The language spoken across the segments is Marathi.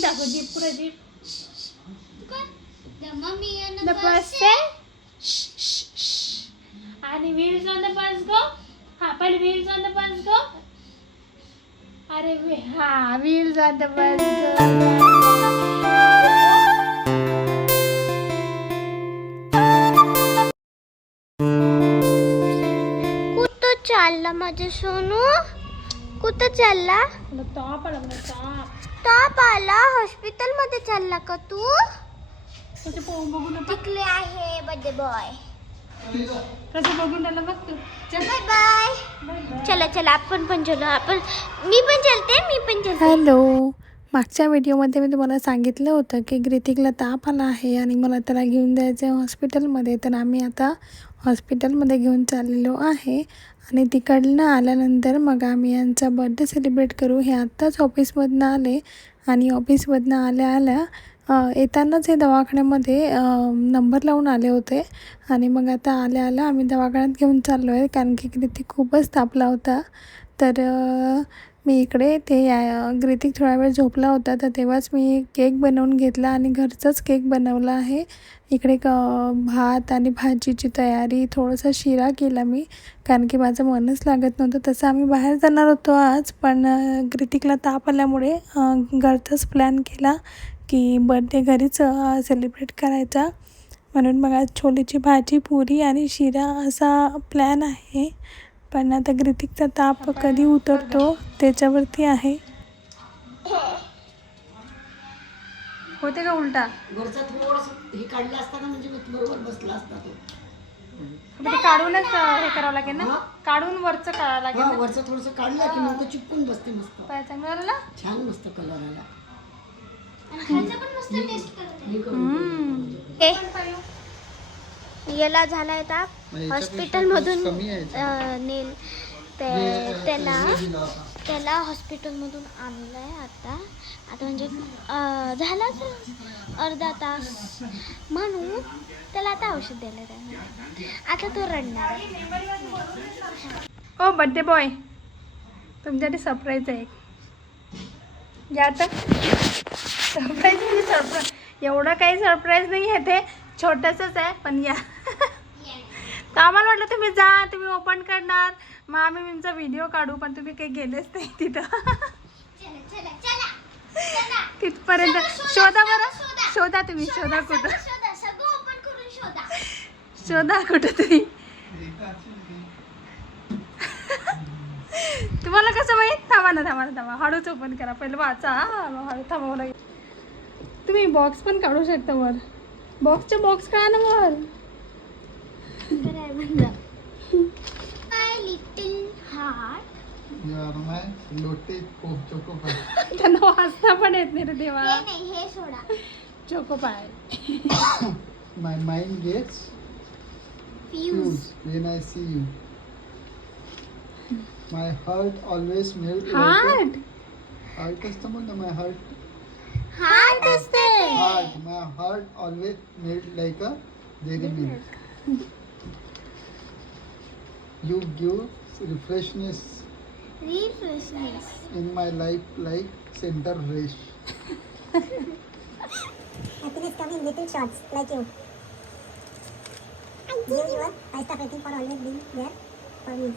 दाखव जीप पुढे जीप. The bus say आणि wheels on the bus go. हा पहिले wheels on the bus go. अरे हा wheels on the bus go. कुठं चालला माझं सोनू? कुठं चालला? मला ताप आला मला ताप. ताप आला? हॉस्पिटल मध्ये चालला का तू? कसं पाहून बघून तिकडे आहे बर्थडे बॉय. कसं बघून आलं बघ तू. Bye bye. चला चला आपण पण चलो. आपण मी पण चलते. हॅलो. मागच्या व्हिडिओमध्ये मी तुम्हाला सांगितलं होतं की ग्रितिकला ताप आला आहे आणि मला त्याला घेऊन जायचं आहे हॉस्पिटलमध्ये. तर आम्ही आता हॉस्पिटलमध्ये घेऊन चाललेलो आहे आणि तिकडनं आल्यानंतर मग आम्ही यांचा बर्थडे सेलिब्रेट करू. हे आत्ताच ऑफिसमधनं आले आणि ऑफिसमधनं आल्या येतानाच हे दवाखान्यामध्ये नंबर लावून आले होते आणि मग आता आल्या आम्ही दवाखान्यात घेऊन चाललो आहे कारण की ग्रितिक खूपच तापला होता. तर मी इकडे ते ग्रितिक थोडा वेळ झोपला होता तर तेव्हाच मी केक बनवून घेतला आणि घरचाच केक बनवला आहे. इकडे भात आणि भाजीची तयारी, थोडासा शिरा केला मी कारण की माझं मनच लागत नव्हतं. तसं आम्ही बाहेर जाणार होतो आज पण ग्रितिकला ताप आल्यामुळे घरचाच प्लॅन केला की बर्थडे घरीच सेलिब्रेट करायचा म्हणून मग आज छोलेची भाजी, पुरी आणि शिरा असा प्लॅन आहे. पण आता ग्रितिकचा ताप कधी उतरतो त्याच्यावरती आहे. होते का उलटा? वरचा थोडंसं हे काढलं असताना म्हणजे बरोबर बसला असता तो. ते काढूनच हे करावं लागेल ना. काढून वरचं काढावं लागेल हा ना. वरचं थोडंसं काढलं की मग ते चिपकून बसते मस्त. पाय चांगलं झालं ना. छान मस्त कलर आला. याला झालाय ताप. हॉस्पिटल मधून नेल त्याला हॉस्पिटलमधून आणलंय आता म्हणजे झालाच अर्धा तास म्हणून त्याला आता औषध द्यायला जाणार. आता तो रडणार. ओ बर्थडे बॉय, तुमच्यासाठी सरप्राईज आहे. या तर सरप्राईज म्हणजे सरप्राईज, एवढं काही सरप्राईज नाही आहे, ते छोटंसंच आहे पण या. तर आम्हाला वाटलं तुम्ही जा, तुम्ही ओपन करणार, मग आम्ही तुमचा व्हिडिओ काढू पण तुम्ही काही गेलेच नाही तिथं. तिथपर्यंत शोधा बरं, शोधा तुम्ही, शोधा कुठं, शोधा कुठं तुम्ही. तुम्हाला कसं माहीत? थांबा, हळूच ओपन करा, पहिलं वाचा. हळू थांबावं लागेल. तुम्ही बॉक्स पण काढू शकता वर. बॉक्स काढा ना वर. त्यांना वाचता पण येत नाही रे देवा. हे सोडा. चोकोपाय. My mind gets fused when I see you. My heart always melts. Heart असतं म्हणलं, my heart. हार्ट असते. My heart always melts like a dairy milk. You give refreshness in my life like center fresh. Happiness comes in little shots like you. I give your 5-star rating for always being there for me.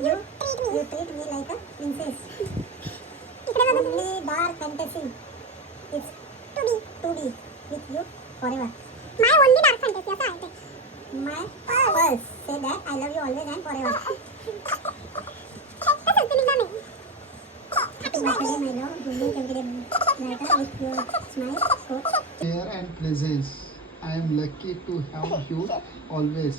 You treat me like a princess. Only dark fantasy. It's to be with you forever. My only dark fantasy असा आहे ते. My pulse say that I love you always and forever. तसंच तुम्ही गाणे. Happy birthday my love. Brilliant every day brighter with your smile. So Care and presence. I am lucky to have you always.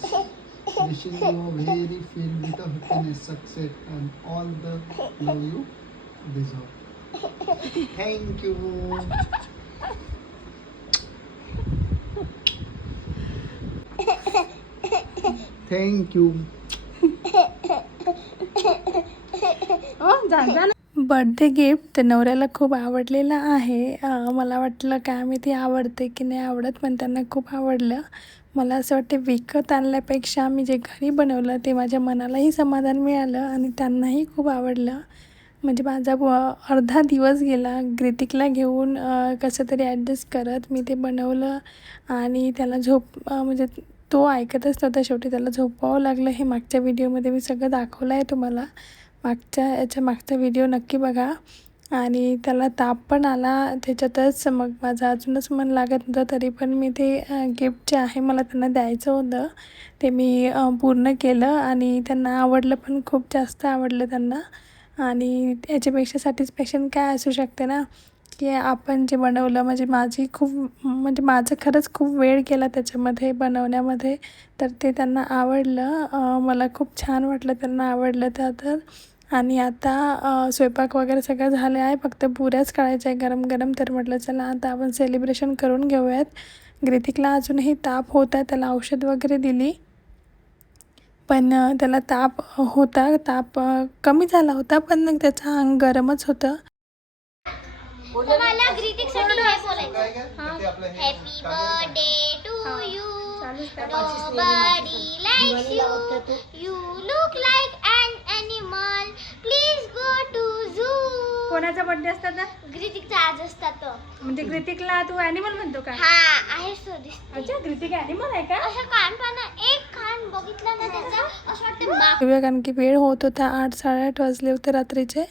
Wishing you a very filled with happiness, success, and all the love you deserve. Thank you. Thank you. Birthday gift नवऱ्याला खूप आवडलेलं आहे. मला वाटलं काय माहिती आवडते की नाही आवडत, पण त्यांना खूप आवडलं. मला असं वाटते विकत आणल्यापेक्षा मी जे घरी बनवलं ते माझ्या मनालाही समाधान मिळालं आणि त्यांनाही खूप आवडलं. म्हणजे माझा अर्धा दिवस गेला ग्रितिकला घेऊन कसं तरी ॲडजस्ट करत मी ते बनवलं. आणि त्याला म्हणजे तो ऐकतच नव्हता, शेवटी त्याला झोपवावं लागलं. हे मागच्या व्हिडिओमध्ये मी सगळं दाखवलं आहे तुम्हाला, मागचा व्हिडिओ नक्की बघा. आणि त्याला ताप पण आला त्याच्यातच. मग माझं अजूनच मन लागत नव्हतं, तरी पण मी ते गिफ्ट जे आहे मला त्यांना द्यायचं होतं ते मी पूर्ण केलं. आणि त्यांना आवडलं पण, खूप जास्त आवडलं त्यांना. आणि याच्यापेक्षा सॅटिस्फॅक्शन काय असू शकते ना, की आपण जे बनवलं म्हणजे माझं खरंच खूप वेळ गेला त्याच्यामध्ये बनवण्यामध्ये, तर ते त्यांना आवडलं. मला खूप छान वाटलं त्यांना आवडलं तर. आणि आता स्वयंपाक वगैरे सगळं झालं आहे, फक्त पुऱ्याच काढायच्या आहे गरम गरम. तर म्हटलं चला आता आपण सेलिब्रेशन करून घेऊयात. ग्रितिकला अजूनही ताप होता, त्याला औषध वगैरे दिली, पण त्याला ताप कमी झाला होता, पण त्याचं अंग गरमच होतं. मला ग्रीटिंगसाठी हे बोलायचं. Happy birthday to you, nobody likes you, you look like an animal, please go to zoo. कोणाचा बर्थडे असतात ना? ग्रीटिंगचा आज असतात. म्हणजे ग्रितिकला तू ॲनिमल म्हणतो का? हा आहे तो दिसते. अच्छा, ग्रितिक ॲनिमल आहे का? असं कान पाना एक कान बघितला ना त्याचा असं वाटतं कारण की वेळ होत होता, 8-8:30 वाजले होते रात्रीचे.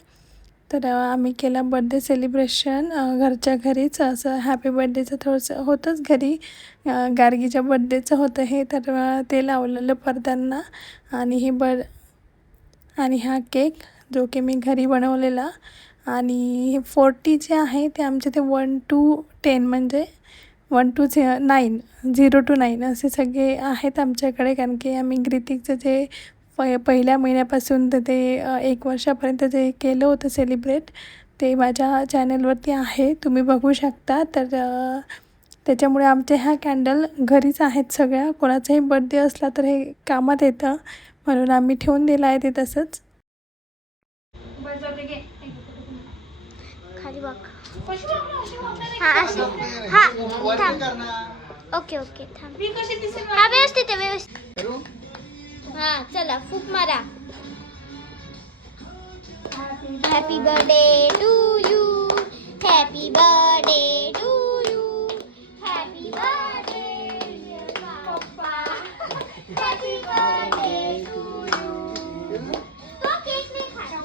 तर आम्ही केला बर्थडे सेलिब्रेशन घरच्या घरीच. असं हॅपी बर्थडेचं थोडंसं होतंच घरी, गार्गीच्या बर्थडेचं होतं हे, तर ते लावलेलं पडद्यांना. आणि हा केक जो की मी घरी बनवलेला. आणि हे 40 जे आहे ते आमचे ते 1 to 10 म्हणजे 1 to 9, 0 to 9 असे सगळे आहेत आमच्याकडे. कारण की आम्ही ग्रितिकचं जे पहिल्या महिन्यापासून तर ते 1 वर्षापर्यंत जे केलं होतं सेलिब्रेट, ते माझ्या चॅनलवरती आहे, तुम्ही बघू शकता. तर त्याच्यामुळे आमच्या ह्या कॅन्डल घरीच आहेत सगळ्या. कोणाचाही बर्थडे असला तर हे कामात येतं, म्हणून आम्ही ठेवून दिलं आहे ते तसंच. खाली बघ. हा असे हा थांब. ओके ओके थांब. हा व्यवस्थित आहे व्यवस्थित. हा चला फूक मारा. Happy birthday to you, happy birthday to you, happy birthday papa, happy birthday to you. तो केक नाही खाणार.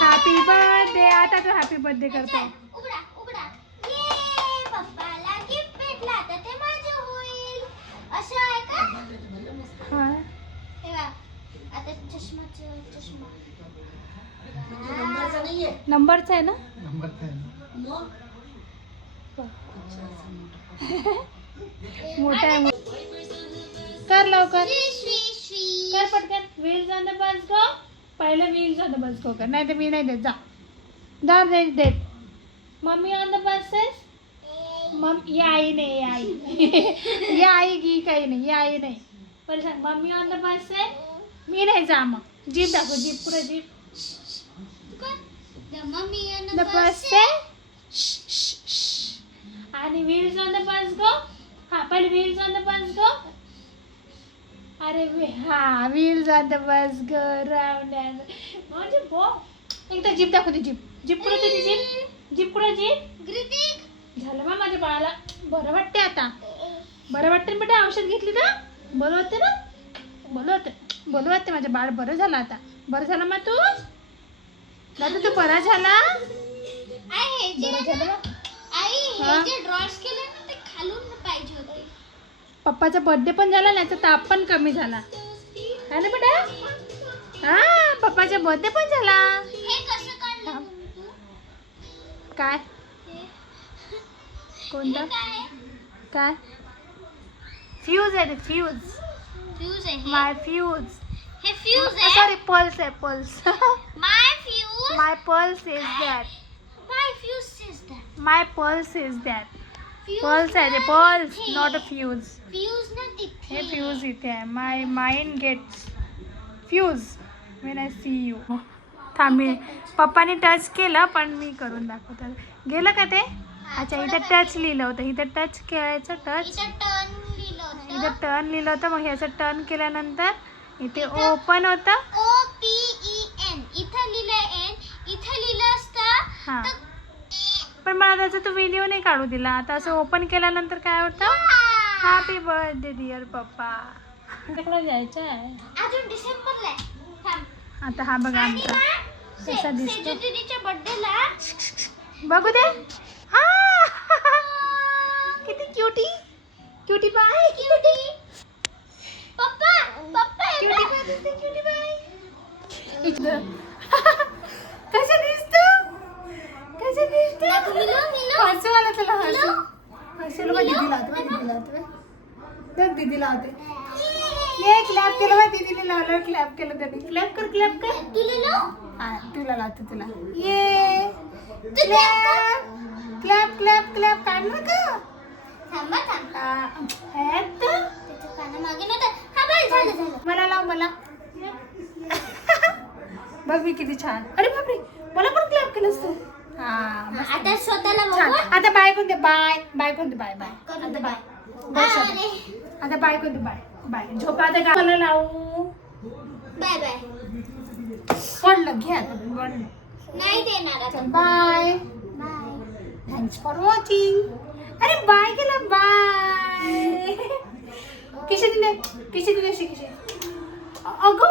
Happy birthday. आता तू हॅपी बर्थडे करतो. उघडा उघडा. ये पप्पाला गिफ्ट भेटला तर ते माझं होईल असं आहे का? हा, हे बघ आता चष्मा. नंबरचा आहे ना? नंबर काय मोठा आहे. कर लवकर, श्री कर पटकन. व्हील्स ऑन द बस गो. पहिलं व्हील्स ऑन द बस गो कर, नाही तर मी नाही देत. जा नाही देत. Mummy on the buses. ये आई नाही, ये आई ये आई गी काही नाही, ये आई नाही. पहिले सांग मम्मी ऑन द बस आहे. मी नाही जा. मग जीप दाखव, जीप पुढे जीप. मम्मी द बस आहे. आणि व्हील्स ऑन द बस गो. हा पहिले व्हील्स ऑन द बस गो. अरे हा wheels on the bus go round and म्हणजे एकदा जीप दाखवते. जीप पुढे तुझी जीप पुढे जीप. ग्रीटिंग झालं मग माझ्या बाळाला बरं वाटते आता. बरं वाटते ना बेटा? औषध घेतली ना? बरं होते ना? बरं वाटते माझं बाळ. बरं झालं आता. बरं झालं मग तू दादा, तू बरा झाला? आई हे बरं झालं मग. हे जे ड्रॉर्स केले ना ते खालून पाहिजे होते. पप्पाचा बर्थडे पण झाला ना, त्याचा ताप पण कमी झाला है ना बेटा? हा पप्पाचा बर्थडे पण झाला. हे कसं काढलं? काय कोणतं काय? फ्यूज आहे ते. फ्यूज आहे हे. My fuse. हे फ्यूज आहे. सॉरी पल्स आहे. Pulse. My fuse. My pulse is that. My fuse says that. My pulse is that. Pulse आहे ते. Pulse not a fuse. Fuse ना तिथे. हे फ्यूज इथे आहे. My mind gets fuse when I see you. थांबी पप्पाने टच केलं पण मी करून दाखवतो. गेलं का ते? अच्छा इथं टच लिहिलं होतं, इथं टच करायचं, टच इथं टर्न लिहिलं होतं. इथं टर्न लिहिलं होतं. मग ह्याचं टर्न केल्यानंतर इथे ओपन होतं. OPEN इथं लिहिलं N, इथं लिहिलं असतं हां तर पण मला त्याचा तो व्हिडिओ नाही काढू दिला. आता असं ओपन केल्यानंतर काय होतं, हॅपी बर्थडे डिअर पप्पा. तिकडं जायचं आहे. अजून डिसेंबरला आहे. थांब. आता हा बघा आणि आमचा ना, कसा दिसतो सेजू दीदीच्या बर्थडेला बघू दे. किती क्युटी क्युटी बाय क्युटी पप्पा क्युटी बाय दिसते, क्युटी बाय. कसं दिसतं, कसं दिसतं. हसू आलं तुला, हसू हसू बघ. दीदी लावते, दीदी लावते बघ, दीदी लावते. ये क्लॅप केलं बघ, दीदीने लावलं, क्लॅप केलं त्याने. क्लॅप कर, क्लॅप कर. हा तुला लावते तुला. ये क्लॅप क्लॅप क्लॅप क्लॅप काढ ना का. मला लाव, मला बघ मी किती छान. अरे बापरे, मला पण क्लॅप केलंस तू. हा मस्त. आता स्वतःला छान. बघू. आता बाय कोणते, बाय बाय कोणते, बाय बाय. आता बाय बाय शब्द. अरे आता बाय कोणते, बाय बाय. झोपा आता का मला लावू. Bye bye. पडलं घे आता पडलं. नाही देणार आता. Bye. Bye. Thanks for watching. अरे बाय केलं, बाय. किशी दिले, किशी दिले, किशी. अगं